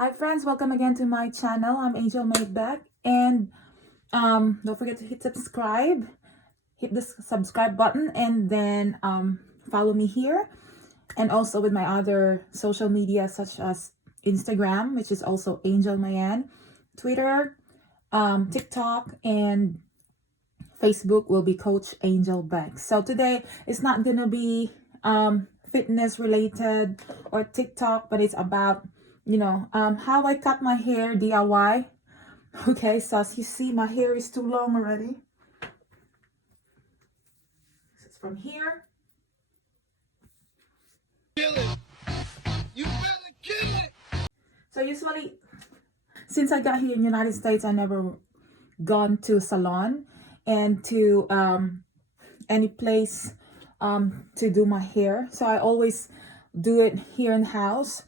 Hi friends, welcome again to my channel. I'm Angel Made Back, and don't forget to hit subscribe. Hit the subscribe button, and then follow me here, and also with my other social media such as Instagram, which is also Angel Mayan, Twitter, TikTok, and Facebook will be Coach Angel Beck. So today it's not gonna be fitness related or TikTok, but it's about how I cut my hair DIY. Okay, so as you see, my hair is too long already. So it's from here. Kill it. You better kill it. So usually, since I got here in the United States, I never gone to a salon and to any place to do my hair. So I always do it here in the house.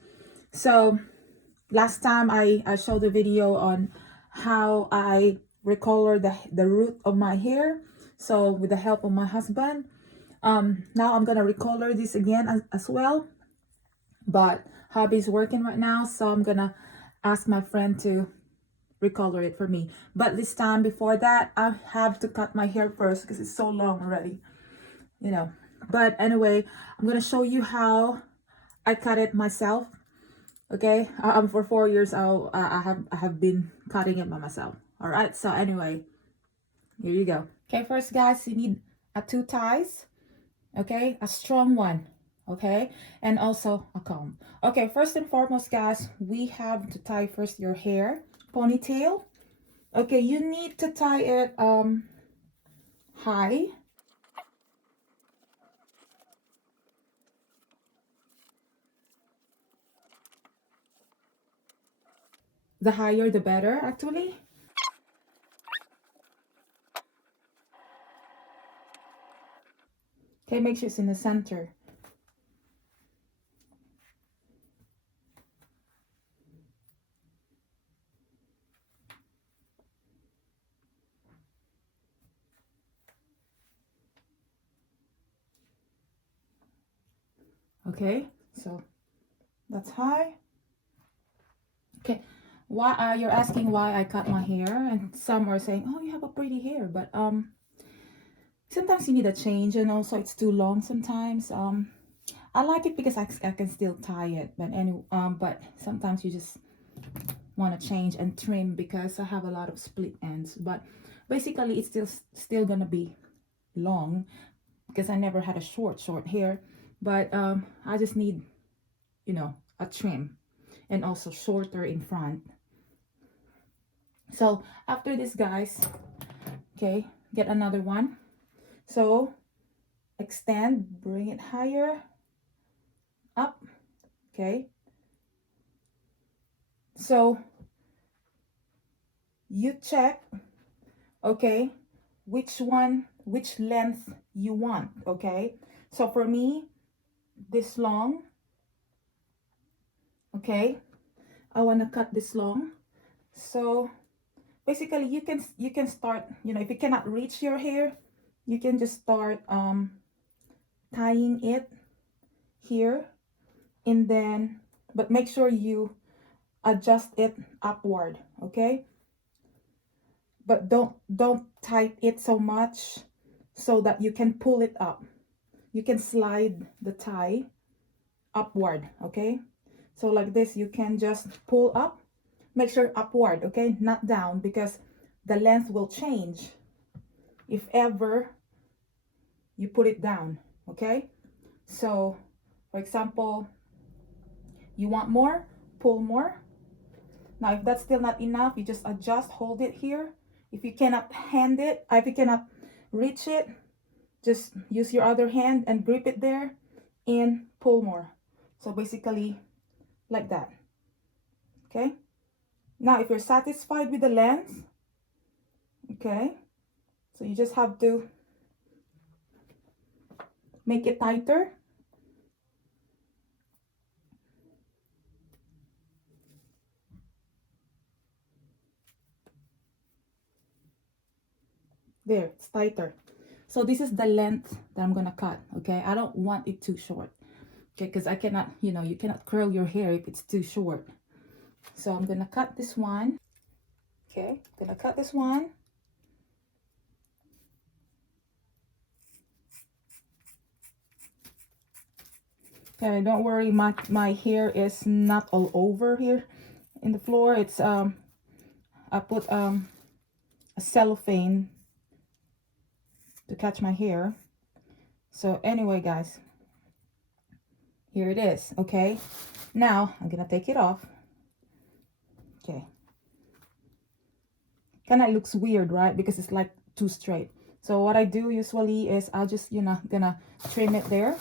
So last time I showed a video on how I recolor the root of my hair. So with the help of my husband, now I'm gonna recolor this again as well. But hubby's working right now, so I'm gonna ask my friend to recolor it for me. But this time before that, I have to cut my hair first because it's so long already, But anyway, I'm gonna show you how I cut it myself. Okay, for 4 years I have been cutting it by myself. All right, so anyway, here you go. Okay, first guys, you need a two ties. Okay, a strong one. Okay, and also a comb. Okay, first and foremost guys, we have to tie first your hair ponytail. Okay, you need to tie it high. The higher the better actually. Okay, make sure it's in the center. Okay, so that's high. Okay, why you're asking why I cut my hair, and some are saying, oh, you have a pretty hair, but sometimes you need a change, and also it's too long sometimes. I like it because I can still tie it, but sometimes you just want to change and trim because I have a lot of split ends. But basically it's still gonna be long because I never had a short hair. But I just need a trim, and also shorter in front. So after this guys, okay, get another one. So extend, bring it higher up. Okay, so you check, okay, which length you want. Okay, so for me, this long. Okay, I want to cut this long. So basically you can start, if you cannot reach your hair, you can just start tying it here, and then but make sure you adjust it upward. Okay, but don't tight it so much so that you can pull it up. You can slide the tie upward. Okay, so like this, you can just pull up. Make sure upward, okay, not down, because the length will change if ever you put it down. Okay, so for example, you want more, pull more. Now if that's still not enough, you just adjust, hold it here. If you cannot if you cannot reach it, just use your other hand and grip it there and pull more. So basically like that. Okay, now if you're satisfied with the length, okay, so you just have to make it tighter. There, it's tighter. So this is the length that I'm gonna cut. Okay, I don't want it too short. Okay, because I cannot, you cannot curl your hair if it's too short. So I'm gonna cut this one. Okay, I'm gonna cut this one. Okay, don't worry, my hair is not all over here in the floor. It's I put a cellophane to catch my hair. So anyway, guys, here it is. Okay, now I'm gonna take it off. Okay, kind of looks weird, right? Because it's like too straight. So what I do usually is I'll just, you know, gonna trim it there.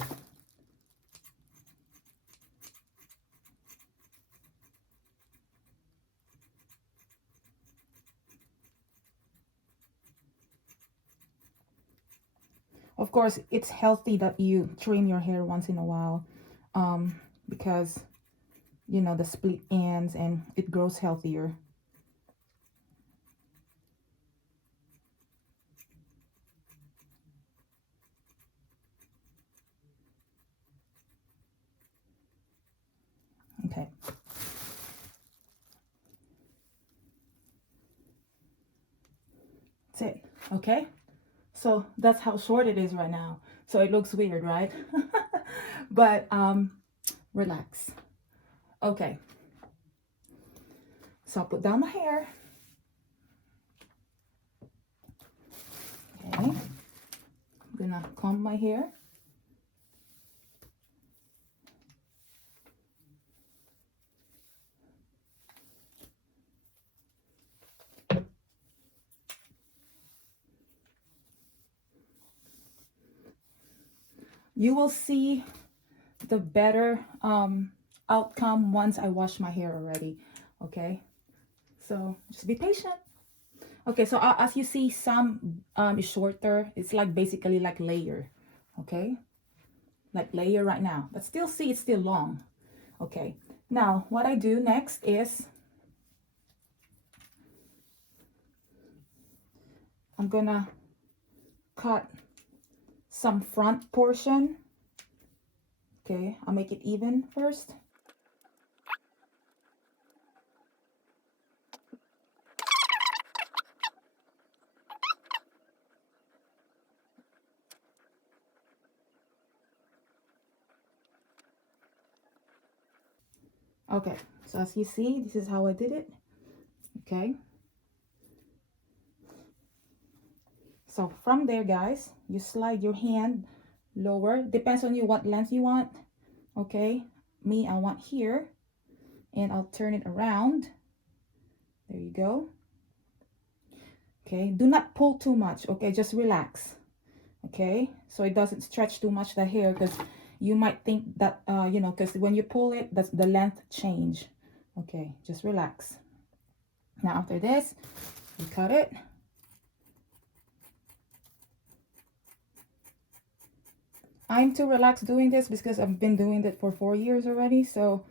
Of course, it's healthy that you trim your hair once in a while, because, you know, the split ends and it grows healthier. Okay. That's it. Okay. So that's how short it is right now. So it looks weird, right? But relax. Okay. So I'll put down my hair. Okay. I'm gonna comb my hair. You will see the better outcome once I wash my hair already. Okay. So just be patient. Okay, so as you see, some is shorter. It's like basically like layer. Okay, like layer right now, but still see it's still long. Okay, now what I do next is I'm gonna cut some front portion. Okay, I'll make it even first. Okay, so as you see, this is how I did it. Okay, so from there, guys, you slide your hand lower. Depends on you what length you want. Okay, me, I want here, and I'll turn it around. There you go. Okay, do not pull too much. Okay, just relax. Okay, so it doesn't stretch too much the hair, because you might think that you know, because when you pull it, that's the length change. Okay, just relax. Now after this, you cut it. I'm too relaxed doing this because I've been doing it for 4 years already. So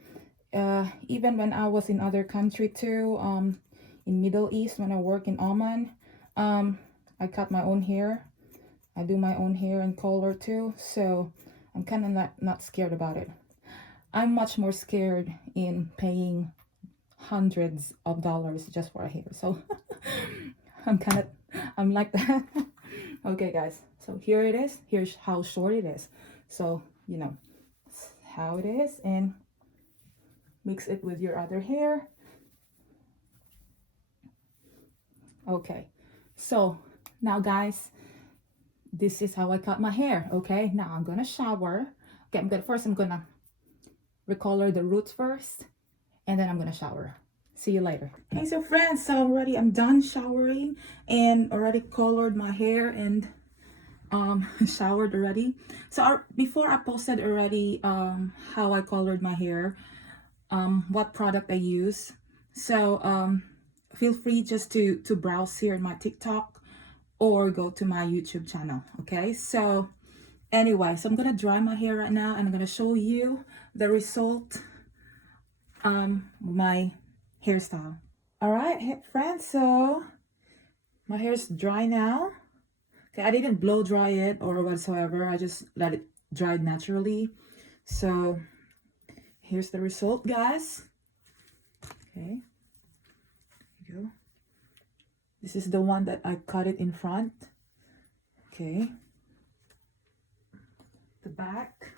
even when I was in other country too, in Middle East, when I work in Oman, I cut my own hair. I do my own hair and color too, so I'm kind of not scared about it. I'm much more scared in paying hundreds of dollars just for a hair. So I'm like that. Okay, guys. So here it is. Here's how short it is. So, you know, how it is, and mix it with your other hair. Okay. So now, guys, this is how I cut my hair. Okay, now I'm gonna shower. Okay, I'm gonna recolor the roots first, and then I'm gonna shower. See you later. Hey, so friends, so I'm done showering and already colored my hair and showered already. So before I posted already how I colored my hair, what product I use. So feel free just to browse here in my TikTok or go to my YouTube channel. Okay, so anyway, so I'm gonna dry my hair right now and I'm gonna show you the result, my hairstyle. All right, friends, so my hair's dry now. Okay, I didn't blow dry it or whatsoever. I just let it dry naturally. So here's the result, guys. Okay, there you go. This is the one that I cut it in front. Okay, the back.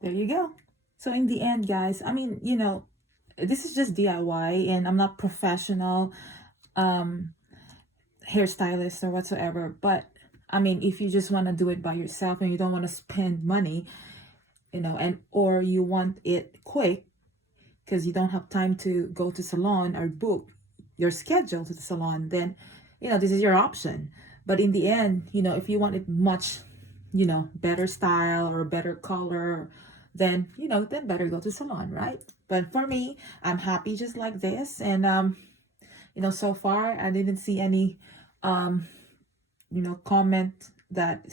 There you go. So in the end, guys, I mean, this is just DIY, and I'm not professional hairstylist or whatsoever. But I mean, if you just want to do it by yourself and you don't want to spend money, and or you want it quick because you don't have time to go to salon or book your schedule to the salon, then this is your option. But in the end, if you want it much better style or better color, then then better go to salon, right? But for me, I'm happy just like this. And so far I didn't see any comment that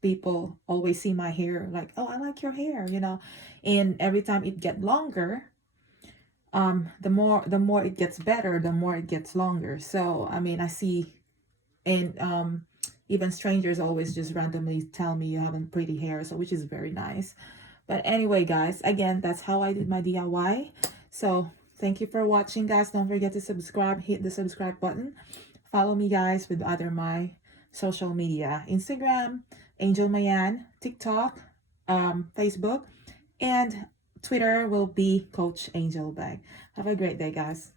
people always see my hair like, oh, I like your hair, and every time it get longer, the more it gets better, the more it gets longer. So I mean, I see, and even strangers always just randomly tell me you have a pretty hair, so which is very nice. But anyway, guys, again, that's how I did my DIY. So thank you for watching, guys. Don't forget to subscribe, hit the subscribe button. Follow me, guys, with other my social media: Instagram, Angel Mayan; TikTok, Facebook, and Twitter will be Coach Angel Bag. Have a great day, guys.